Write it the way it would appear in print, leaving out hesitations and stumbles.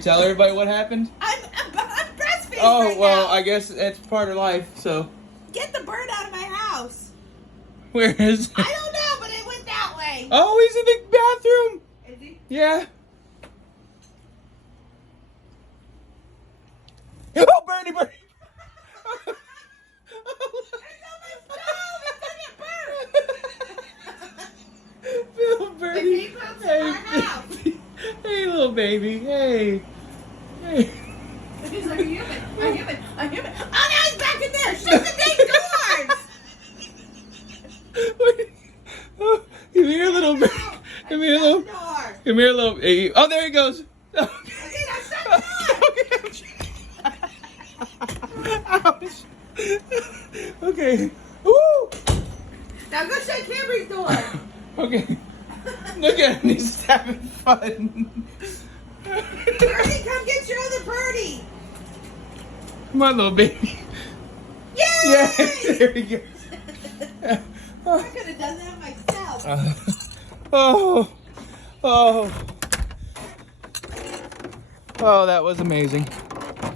Tell everybody what happened. I'm breastfeeding Oh, right well, now. I guess it's part of life, so. Get the bird out of my house. Where is it? I don't know, but it went that way. Oh, he's in the bathroom. Is he? Yeah. Oh, Bernie, Bernie. Little Bernie. He comes to our house. Hey, little baby. Hey. Hey. He's like a human. A human. A human. Oh, now he's back in there. Shut the dang doors. Wait. Oh, come here, little baby. Come here, little. Door. Come here, little. Hey. Oh, there he goes. Okay, now shut the door. Ouch. Okay. Woo. Now go shut Camry's door. Okay. Look at him. He's having fun. Birdie, come get your other birdie. Come on, little baby. Yay! Yeah, there he goes. I could have done that myself. Oh, oh, oh, that was amazing.